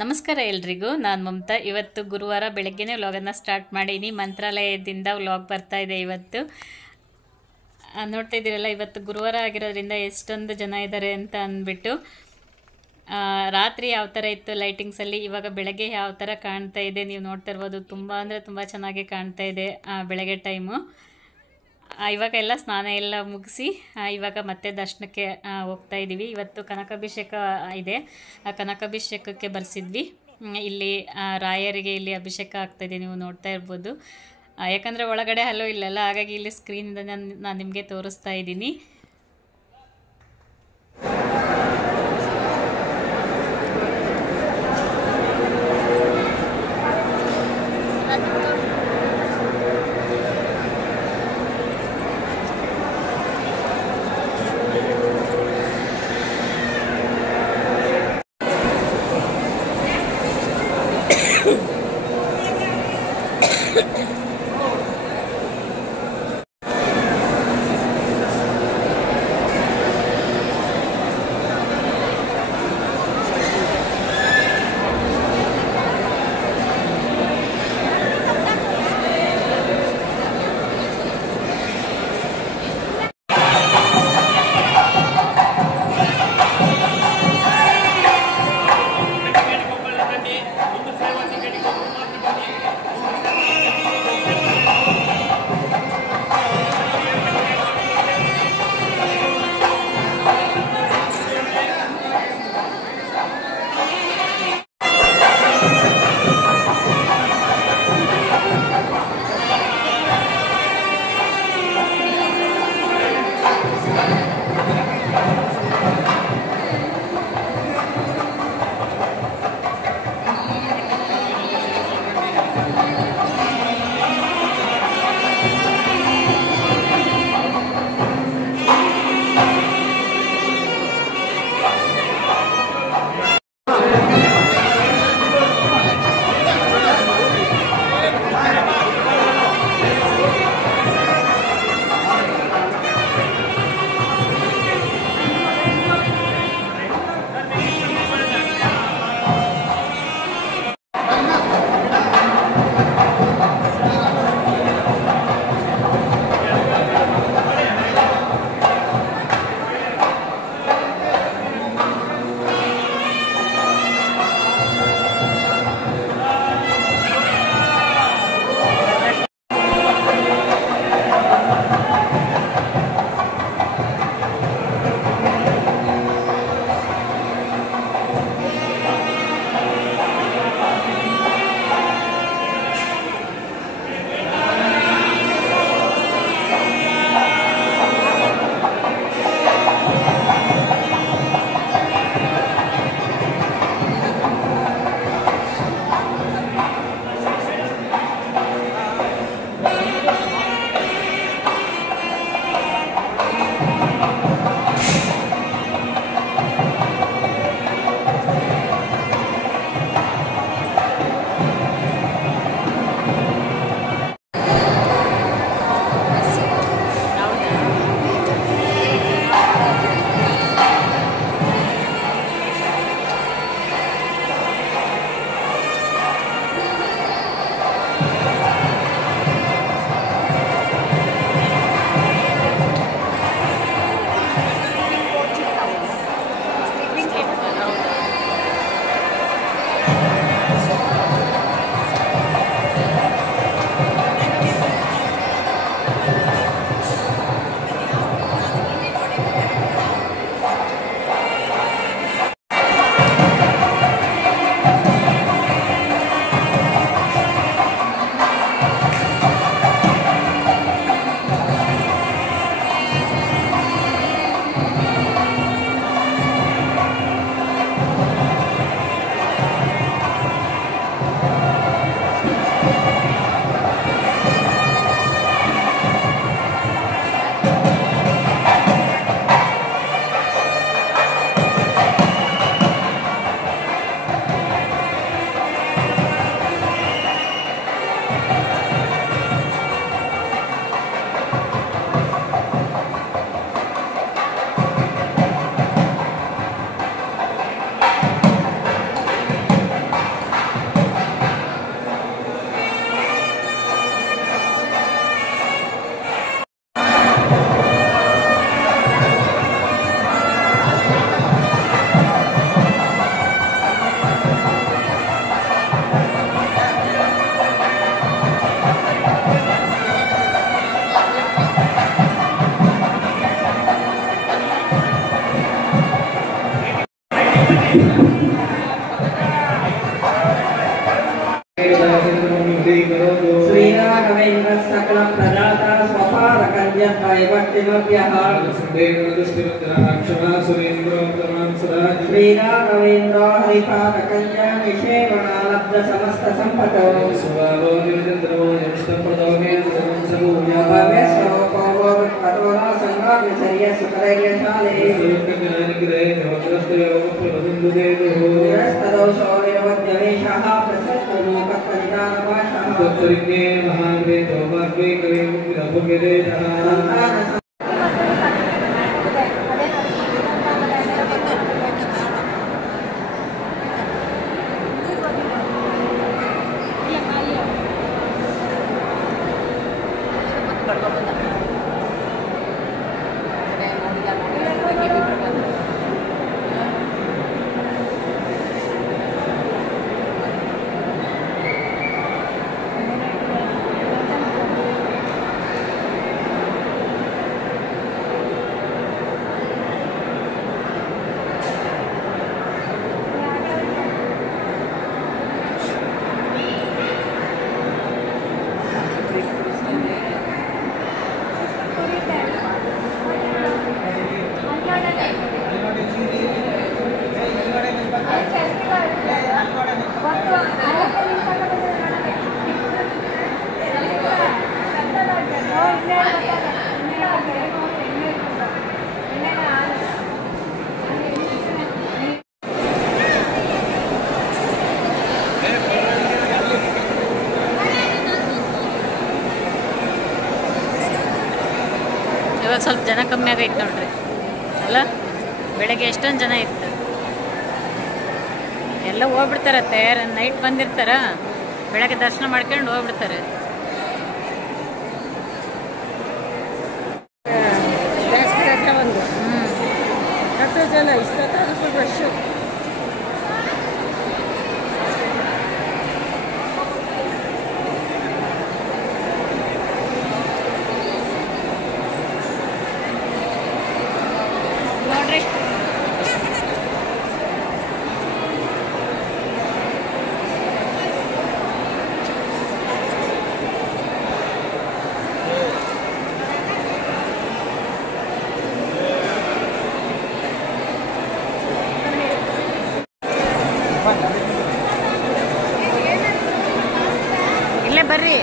ನಮಸ್ಕಾರ ಎಲ್ರಿಗೂ, ನಾನು ಮಮತಾ. ಇವತ್ತು ಗುರುವಾರ ಬೆಳಗ್ಗೆನೇ ವ್ಲಾಗನ್ನು ಸ್ಟಾರ್ಟ್ ಮಾಡೀನಿ. ಮಂತ್ರಾಲಯದಿಂದ ವ್ಲಾಗ್ ಬರ್ತಾ ಇದೆ ಇವತ್ತು. ನೋಡ್ತಾ ಇದ್ದೀರಲ್ಲ, ಇವತ್ತು ಗುರುವಾರ ಆಗಿರೋದ್ರಿಂದ ಎಷ್ಟೊಂದು ಜನ ಇದ್ದಾರೆ ಅಂತ ಅಂದ್ಬಿಟ್ಟು. ರಾತ್ರಿ ಯಾವ ಥರ ಇತ್ತು ಲೈಟಿಂಗ್ಸಲ್ಲಿ, ಇವಾಗ ಬೆಳಗ್ಗೆ ಯಾವ ಥರ ಕಾಣ್ತಾ ಇದೆ ನೀವು ನೋಡ್ತಾ ಇರ್ಬೋದು. ತುಂಬ ಅಂದರೆ ತುಂಬ ಚೆನ್ನಾಗಿ ಕಾಣ್ತಾ ಇದೆ ಬೆಳಗ್ಗೆ ಟೈಮು. ಇವಾಗ ಎಲ್ಲ ಸ್ನಾನ ಎಲ್ಲ ಮುಗಿಸಿ ಇವಾಗ ಮತ್ತೆ ದರ್ಶನಕ್ಕೆ ಹೋಗ್ತಾ ಇದ್ದೀವಿ. ಇವತ್ತು ಕನಕಾಭಿಷೇಕ ಇದೆ, ಆ ಕನಕಾಭಿಷೇಕಕ್ಕೆ ಬರ್ಸಿದ್ವಿ. ಇಲ್ಲಿ ರಾಯರಿಗೆ ಇಲ್ಲಿ ಅಭಿಷೇಕ ಆಗ್ತಾಯಿದೆ, ನೀವು ನೋಡ್ತಾ ಇರ್ಬೋದು. ಯಾಕಂದರೆ ಒಳಗಡೆ ಹಲೋ ಇಲ್ಲಲ್ಲ, ಹಾಗಾಗಿ ಇಲ್ಲಿ ಸ್ಕ್ರೀನಿಂದ ನಾನು ನಿಮಗೆ ತೋರಿಸ್ತಾ ಇದ್ದೀನಿ. श्रीराघवेन्द्र सकल प्रदाता स्वपार श्रीराघवेन्द्र हरिपाद कन्या निषेवणालब्ध समस्त संपतो कठोरा संगाचर्य सुकरैर्यशाले निरस्तदोषोर्यवद्यवेशः प्रशस्तनो कत्तनिदानवाशः तत्त्वज्ञे महान्वे तोमाग्वे कवे मुक्तिरभुगेदेशः ಇವಾಗ ಸ್ವಲ್ಪ ಜನ ಕಮ್ಮಿ ಆಗೈತೆ ನೋಡ್ರಿ ಅಲ್ಲ ಬೆಳಗ್ಗೆ ಎಷ್ಟೊಂದು ಜನ ಇತ್ತು ಎಲ್ಲ ಹೋಗ್ಬಿಡ್ತಾರತ್ತೆ ನೈಟ್ ಬಂದಿರ್ತಾರ ಬೆಳಗ್ಗೆ ದರ್ಶನ ಮಾಡ್ಕೊಂಡು ಹೋಗ್ಬಿಡ್ತಾರೆ ಜನ ಇಷ್ಟೊತ್ತಾದ್ರೂ ರಶ್ ನೋಡ್ರಿ ಇಲ್ಲೇ ಬರ್ರಿ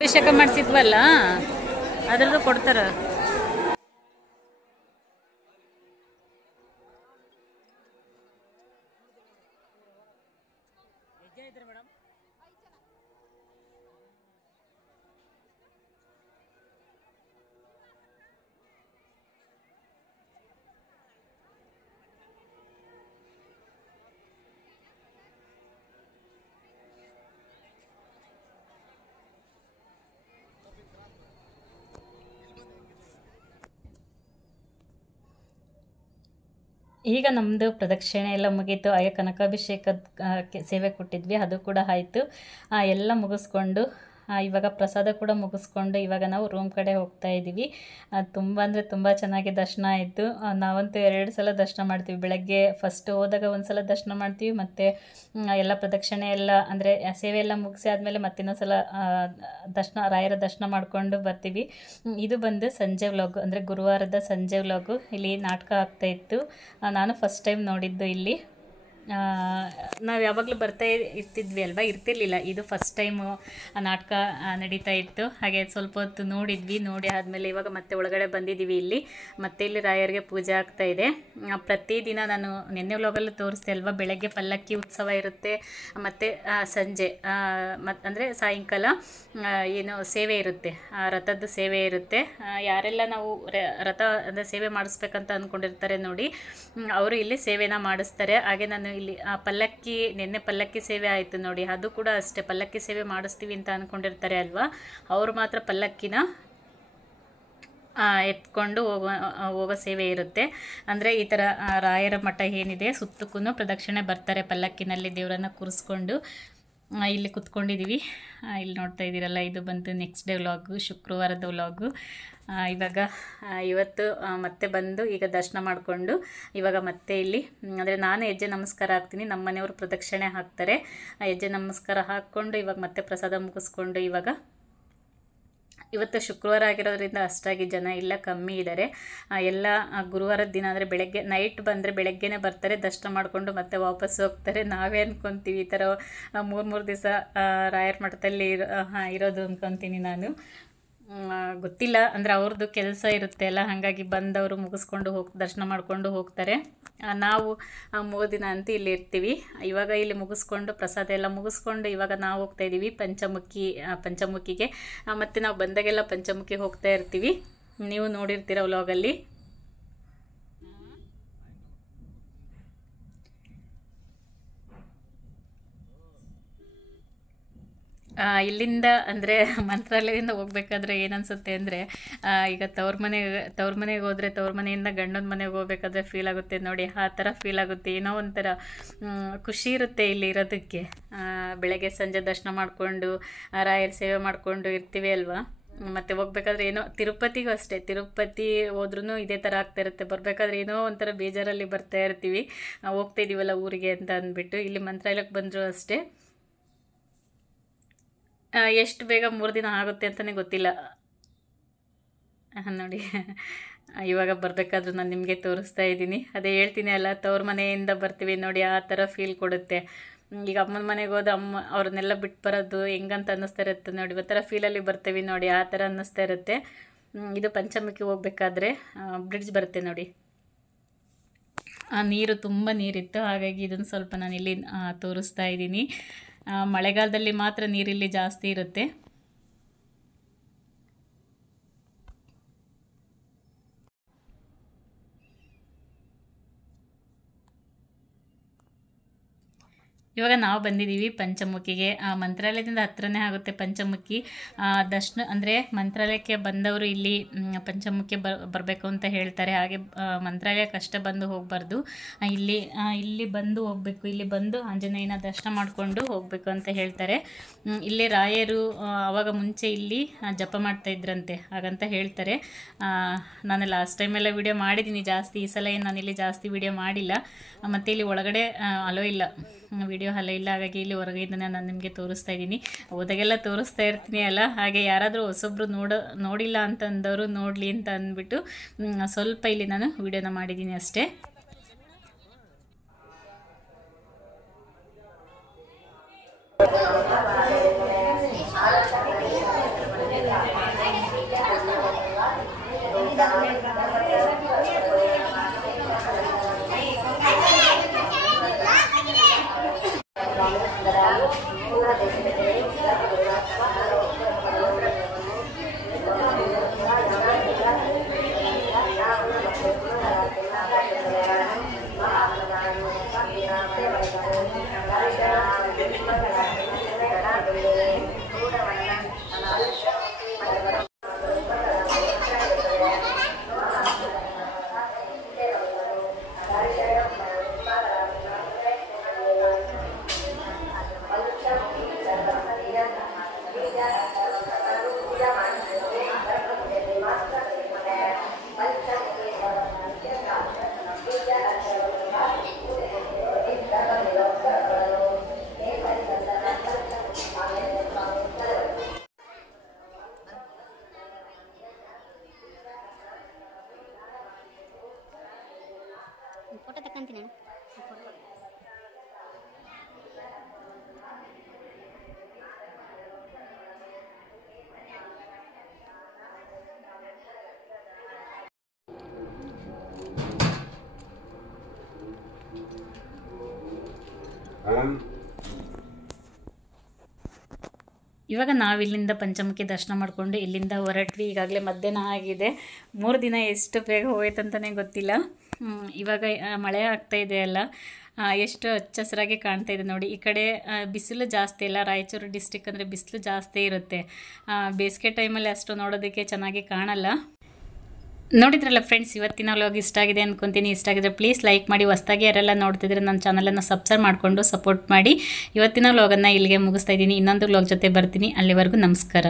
ಅಭಿಷೇಕ ಮಾಡಿಸಿದ್ವಲ್ಲ ಅದ್ರದ್ದು ಕೊಡ್ತಾರ ಈಗ ನಮ್ಮದು ಪ್ರದಕ್ಷಿಣೆ ಎಲ್ಲ ಮುಗೀತು. ಹಾಗೆ ಕನಕಾಭಿಷೇಕದ ಸೇವೆ ಕೊಟ್ಟಿದ್ವಿ, ಅದು ಕೂಡ ಆಯಿತು. ಎಲ್ಲ ಮುಗಿಸ್ಕೊಂಡು ಇವಾಗ ಪ್ರಸಾದ ಕೂಡ ಮುಗಿಸ್ಕೊಂಡು ಇವಾಗ ನಾವು ರೂಮ್ ಕಡೆ ಹೋಗ್ತಾ ಇದ್ದೀವಿ. ತುಂಬ ಅಂದರೆ ತುಂಬ ಚೆನ್ನಾಗಿ ದರ್ಶನ ಆಯಿತು. ನಾವಂತೂ 2 ಸಲ ದರ್ಶನ ಮಾಡ್ತೀವಿ. ಬೆಳಗ್ಗೆ ಫಸ್ಟ್ ಹೋದಾಗ ಒಂದು ಸಲ ದರ್ಶನ ಮಾಡ್ತೀವಿ, ಮತ್ತು ಎಲ್ಲ ಪ್ರದಕ್ಷಿಣೆ ಎಲ್ಲ ಅಂದರೆ ಸೇವೆ ಎಲ್ಲ ಮುಗಿಸಿ ಆದಮೇಲೆ ಮತ್ತಿನ್ನೊಂದು ಸಲ ರಾಯರ ದರ್ಶನ ಮಾಡಿಕೊಂಡು ಬರ್ತೀವಿ. ಇದು ಬಂದು ಸಂಜೆ ವ್ಲಾಗ್, ಅಂದರೆ ಗುರುವಾರದ ಸಂಜೆ ವ್ಲಾಗು. ಇಲ್ಲಿ ನಾಟಕ ಆಗ್ತಾಯಿತ್ತು. ನಾನು ಫಸ್ಟ್ ಟೈಮ್ ನೋಡಿದ್ದು ಇಲ್ಲಿ. ನಾವು ಯಾವಾಗಲೂ ಬರ್ತಾ ಇರ್ತಿದ್ವಿ ಅಲ್ವಾ, ಇರ್ತಿರ್ಲಿಲ್ಲ. ಇದು ಫಸ್ಟ್ ಟೈಮು ನಾಟಕ ನಡೀತಾ ಇತ್ತು. ಹಾಗೆ ಸ್ವಲ್ಪ ಹೊತ್ತು ನೋಡಿದ್ವಿ. ನೋಡಿ ಆದಮೇಲೆ ಇವಾಗ ಮತ್ತೆ ಒಳಗಡೆ ಬಂದಿದ್ದೀವಿ. ಇಲ್ಲಿ ಮತ್ತೆ ಇಲ್ಲಿ ರಾಯರಿಗೆ ಪೂಜೆ ಆಗ್ತಾ ಇದೆ. ಪ್ರತಿದಿನ ನಾನು ನಿನ್ನೆ ವ್ಲಾಗಲ್ಲೂ ತೋರಿಸ್ದೆ ಅಲ್ವಾ, ಬೆಳಗ್ಗೆ ಪಲ್ಲಕ್ಕಿ ಉತ್ಸವ ಇರುತ್ತೆ, ಮತ್ತು ಸಂಜೆ ಅಂದರೆ ಸಾಯಂಕಾಲ ಏನು ಸೇವೆ ಇರುತ್ತೆ, ರಥದ ಸೇವೆ ಇರುತ್ತೆ. ಯಾರೆಲ್ಲ ನಾವು ರಥ ಅಂದರೆ ಸೇವೆ ಮಾಡಿಸ್ಬೇಕಂತ ಅಂದ್ಕೊಂಡಿರ್ತಾರೆ ನೋಡಿ, ಅವರು ಇಲ್ಲಿ ಸೇವೆನ ಮಾಡಿಸ್ತಾರೆ. ಹಾಗೆ ನಾನು ಇಲ್ಲಿ ನಿನ್ನೆ ಪಲ್ಲಕ್ಕಿ ಸೇವೆ ಆಯಿತು ನೋಡಿ, ಅದು ಕೂಡ ಅಷ್ಟೇ. ಪಲ್ಲಕ್ಕಿ ಸೇವೆ ಮಾಡಿಸ್ತೀವಿ ಅಂತ ಅಂದ್ಕೊಂಡಿರ್ತಾರೆ ಅಲ್ವಾ, ಅವರು ಮಾತ್ರ ಪಲ್ಲಕ್ಕಿನ ಎತ್ಕೊಂಡು ಹೋಗೋ ಸೇವೆ ಇರುತ್ತೆ. ಅಂದರೆ ಈ ಥರ ರಾಯರ ಮಠ ಏನಿದೆ ಸುತ್ತಕ್ಕೂ ಪ್ರದಕ್ಷಿಣೆ ಬರ್ತಾರೆ ಪಲ್ಲಕ್ಕಿನಲ್ಲಿ ದೇವರನ್ನು ಕೂರಿಸ್ಕೊಂಡು. ಇಲ್ಲಿ ಕುತ್ಕೊಂಡಿದ್ದೀವಿ. ಇಲ್ಲಿ ನೋಡ್ತಾ ಇದ್ದೀರಲ್ಲ, ಇದು ಬಂತು ನೆಕ್ಸ್ಟ್ ಡೇ ವ್ಲಾಗು, ಶುಕ್ರವಾರದ ವ್ಲಾಗು. ಇವಾಗ ಇವತ್ತು ಮತ್ತೆ ಬಂದು ಈಗ ದರ್ಶನ ಮಾಡಿಕೊಂಡು ಇವಾಗ ಮತ್ತೆ ಇಲ್ಲಿ ಅಂದರೆ ನಾನು ಹೆಜ್ಜೆ ನಮಸ್ಕಾರ ಹಾಕ್ತೀನಿ, ನಮ್ಮ ಮನೆಯವರು ಪ್ರದಕ್ಷಿಣೆ ಹಾಕ್ತಾರೆ. ಹೆಜ್ಜೆ ನಮಸ್ಕಾರ ಹಾಕ್ಕೊಂಡು ಇವಾಗ ಮತ್ತೆ ಪ್ರಸಾದ ಮುಗಿಸ್ಕೊಂಡು ಇವತ್ತು ಶುಕ್ರವಾರ ಆಗಿರೋದ್ರಿಂದ ಅಷ್ಟಾಗಿ ಜನ ಇಲ್ಲ, ಕಮ್ಮಿ ಇದ್ದಾರೆ. ಎಲ್ಲ ಗುರುವಾರದ ದಿನ ಅಂದರೆ ಬೆಳಗ್ಗೆ ನೈಟ್ ಬಂದರೆ ಬೆಳಗ್ಗೆನೇ ಬರ್ತಾರೆ, ದರ್ಶನ ಮಾಡಿಕೊಂಡು ಮತ್ತೆ ವಾಪಸ್ ಹೋಗ್ತಾರೆ. ನಾವೇ ಅಂದ್ಕೊತೀವಿ ಈ ಥರ 3 ದಿವಸ ರಾಯರ ಮಠದಲ್ಲಿ ಇರೋದು ಅಂದ್ಕೊತೀನಿ ನಾನು. ಗೊತ್ತಿಲ್ಲ, ಅಂದರೆ ಅವ್ರದ್ದು ಕೆಲಸ ಇರುತ್ತೆ ಅಲ್ಲ, ಹಾಗಾಗಿ ಬಂದವರು ಮುಗಿಸ್ಕೊಂಡು ದರ್ಶನ ಮಾಡಿಕೊಂಡು ಹೋಗ್ತಾರೆ. ನಾವು 3 ದಿನ ಅಂತೂ ಇಲ್ಲಿ ಇರ್ತೀವಿ. ಇವಾಗ ಇಲ್ಲಿ ಮುಗಿಸ್ಕೊಂಡು ಪ್ರಸಾದ ಎಲ್ಲ ಮುಗಿಸ್ಕೊಂಡು ಇವಾಗ ನಾವು ಹೋಗ್ತಾಯಿದ್ದೀವಿ ಪಂಚಮುಖಿಗೆ. ಮತ್ತು ನಾವು ಬಂದಾಗೆಲ್ಲ ಪಂಚಮುಖಿ ಹೋಗ್ತಾ ಇರ್ತೀವಿ, ನೀವು ನೋಡಿರ್ತೀರ ವ್ಲಾಗಲ್ಲಿ. ಇಲ್ಲಿಂದ ಅಂದರೆ ಮಂತ್ರಾಲಯದಿಂದ ಹೋಗ್ಬೇಕಾದ್ರೆ ಏನನ್ಸುತ್ತೆ ಅಂದರೆ, ಈಗ ತವ್ರ ಮನೆಗೆ ಹೋದರೆ ತವ್ರ ಮನೆಯಿಂದ ಗಂಡನ ಮನೆಗೆ ಹೋಗ್ಬೇಕಾದ್ರೆ ಫೀಲ್ ಆಗುತ್ತೆ ನೋಡಿ, ಆ ಥರ ಫೀಲ್ ಆಗುತ್ತೆ. ಏನೋ ಒಂಥರ ಖುಷಿ ಇರುತ್ತೆ ಇಲ್ಲಿ ಇರೋದಕ್ಕೆ. ಬೆಳಗ್ಗೆ ಸಂಜೆ ದರ್ಶನ ಮಾಡಿಕೊಂಡು ರಾಯರ ಸೇವೆ ಮಾಡಿಕೊಂಡು ಇರ್ತೀವಿ ಅಲ್ವಾ. ಮತ್ತು ಹೋಗ್ಬೇಕಾದ್ರೆ ಏನೋ ತಿರುಪತಿಗೂ ಅಷ್ಟೇ, ತಿರುಪತಿ ಹೋದ್ರೂ ಇದೇ ಥರ ಆಗ್ತಾ ಇರುತ್ತೆ. ಬರಬೇಕಾದ್ರೆ ಏನೋ ಒಂಥರ ಬೇಜಾರಲ್ಲಿ ಬರ್ತಾ ಇರ್ತೀವಿ, ಹೋಗ್ತಾ ಇದ್ದೀವಲ್ಲ ಊರಿಗೆ ಅಂತ ಅಂದ್ಬಿಟ್ಟು. ಇಲ್ಲಿ ಮಂತ್ರಾಲಯಕ್ಕೆ ಬಂದರೂ ಅಷ್ಟೇ, ಎಷ್ಟು ಬೇಗ 3 ದಿನ ಆಗುತ್ತೆ ಅಂತಲೇ ಗೊತ್ತಿಲ್ಲ ನೋಡಿ. ಇವಾಗ ಬರಬೇಕಾದ್ರೂ ನಾನು ನಿಮಗೆ ತೋರಿಸ್ತಾ ಇದ್ದೀನಿ. ಅದೇ ಹೇಳ್ತೀನಿ ಅಲ್ಲ, ತವ್ರ ಮನೆಯಿಂದ ಬರ್ತೀವಿ ನೋಡಿ, ಆ ಥರ ಫೀಲ್ ಕೊಡುತ್ತೆ. ಈಗ ಅಮ್ಮನ ಮನೆಗೆ ಹೋದ ಅವ್ರನ್ನೆಲ್ಲ ಬಿಟ್ಟು ಬರೋದು ಹೆಂಗಂತ ಅನ್ನಿಸ್ತಾ ಇರುತ್ತೆ ನೋಡಿ, ಒಂಥರ ಫೀಲಲ್ಲಿ ಬರ್ತೀವಿ ನೋಡಿ, ಆ ಥರ ಅನ್ನಿಸ್ತಾ ಇರುತ್ತೆ. ಇದು ಪಂಚಮುಖಿ ಹೋಗ್ಬೇಕಾದ್ರೆ ಬ್ರಿಡ್ಜ್ ಬರುತ್ತೆ ನೋಡಿ, ಆ ನೀರು ತುಂಬ ನೀರಿತ್ತು, ಹಾಗಾಗಿ ಇದನ್ನು ಸ್ವಲ್ಪ ನಾನಿಲ್ಲಿ ತೋರಿಸ್ತಾ ಇದ್ದೀನಿ. ಮಳೆಗಾಲದಲ್ಲಿ ಮಾತ್ರ ನೀರಿಲ್ಲಿ ಜಾಸ್ತಿ ಇರುತ್ತೆ. ಇವಾಗ ನಾವು ಬಂದಿದ್ದೀವಿ ಪಂಚಮುಖಿಗೆ. ಮಂತ್ರಾಲಯದಿಂದ ಹತ್ರನೇ ಆಗುತ್ತೆ ಪಂಚಮುಖಿ. ದರ್ಶನ ಅಂದರೆ ಮಂತ್ರಾಲಯಕ್ಕೆ ಬಂದವರು ಇಲ್ಲಿ ಪಂಚಮುಖಿ ಬರಬೇಕು ಅಂತ ಹೇಳ್ತಾರೆ. ಹಾಗೆ ಮಂತ್ರಾಲಯಕ್ಕೆ ಅಷ್ಟೇ ಬಂದು ಹೋಗಬಾರ್ದು, ಇಲ್ಲಿ ಬಂದು ಹೋಗಬೇಕು. ಇಲ್ಲಿ ಬಂದು ಆಂಜನೇಯನ ದರ್ಶನ ಮಾಡಿಕೊಂಡು ಹೋಗಬೇಕು ಅಂತ ಹೇಳ್ತಾರೆ. ಇಲ್ಲಿ ರಾಯರು ಆವಾಗ ಮುಂಚೆ ಇಲ್ಲಿ ಜಪ ಮಾಡ್ತಾ ಇದ್ರಂತೆ, ಹಾಗಂತ ಹೇಳ್ತಾರೆ. ನಾನು ಲಾಸ್ಟ್ ಟೈಮೆಲ್ಲ ವಿಡಿಯೋ ಮಾಡಿದ್ದೀನಿ ಜಾಸ್ತಿ, ಈ ಸಲ ಏನು ನಾನಿಲ್ಲಿ ಜಾಸ್ತಿ ವಿಡಿಯೋ ಮಾಡಿಲ್ಲ. ಮತ್ತು ಇಲ್ಲಿ ಒಳಗಡೆ ಅಲೋ ಇಲ್ಲ, ವಿಡಿಯೋ ಅಲೋ ಇಲ್ಲ, ಹಾಗಾಗಿ ಇಲ್ಲಿ ಹೊರಗಿಂದನೇ ನಾನು ನಿಮಗೆ ತೋರಿಸ್ತಾ ಇದ್ದೀನಿ. ಹೋದಾಗೆಲ್ಲ ತೋರಿಸ್ತಾ ಇರ್ತೀನಿ ಅಲ್ಲ, ಹಾಗೆ ಯಾರಾದರೂ ಹೊಸೊಬ್ಬರು ನೋಡಿಲ್ಲ ಅಂತಂದವರು ನೋಡಲಿ ಅಂತ ಅಂದ್ಬಿಟ್ಟು ಸ್ವಲ್ಪ ಇಲ್ಲಿ ನಾನು ವಿಡಿಯೋನ ಮಾಡಿದ್ದೀನಿ ಅಷ್ಟೇ. ಫೋಟೋ ತಕ್ಕಂತೀನಿ. ಇವಾಗ ನಾವಿಲ್ಲಿಂದ ಪಂಚಮುಖಿ ದರ್ಶನ ಮಾಡಿಕೊಂಡು ಇಲ್ಲಿಂದ ಹೊರಟ್ವಿ. ಈಗಾಗಲೇ ಮಧ್ಯಾಹ್ನ ಆಗಿದೆ. 3 ದಿನ ಎಷ್ಟು ಬೇಗ ಹೋಯ್ತಂತಲೇ ಗೊತ್ತಿಲ್ಲ. ಇವಾಗ ಮಳೆ ಆಗ್ತಾ ಇದೆ ಅಲ್ಲ, ಎಷ್ಟು ಹಚ್ಚ ಹಸಿರಾಗಿ ಕಾಣ್ತಾ ಇದೆ ನೋಡಿ. ಈ ಕಡೆ ಬಿಸಿಲು ಜಾಸ್ತಿ ಇಲ್ಲ, ರಾಯಚೂರು ಡಿಸ್ಟಿಕ್ ಅಂದರೆ ಬಿಸಿಲು ಜಾಸ್ತಿ ಇರುತ್ತೆ. ಬೇಸಿಗೆ ಟೈಮಲ್ಲಿ ಅಷ್ಟು ನೋಡೋದಕ್ಕೆ ಚೆನ್ನಾಗಿ ಕಾಣಲ್ಲ. ನೋಡಿದ್ರಲ್ಲ ಫ್ರೆಂಡ್ಸ್, ಇವತ್ತಿನ ವ್ಲಾಗ್ ಇಷ್ಟ ಆಗಿದೆ ಅಂದ್ಕೊತೀನಿ. ಇಷ್ಟ ಆಗಿದ್ರೆ ಪ್ಲೀಸ್ ಲೈಕ್ ಮಾಡಿ. ಹೊಸದಾಗಿ ಯಾರೆಲ್ಲ ನೋಡ್ತಿದ್ರೆ ನನ್ನ ಚಾನಲನ್ನು ಸಬ್ಸ್ಕ್ರೈಬ್ ಮಾಡಿಕೊಂಡು ಸಪೋರ್ಟ್ ಮಾಡಿ. ಇವತ್ತಿನ ವ್ಲಾಗನ್ನು ಇಲ್ಲಿಗೆ ಮುಗಿಸ್ತಾ ಇದ್ದೀನಿ. ಇನ್ನೊಂದು ವ್ಲಾಗ್ ಜೊತೆ ಬರ್ತೀನಿ. ಅಲ್ಲಿವರೆಗೂ ನಮಸ್ಕಾರ.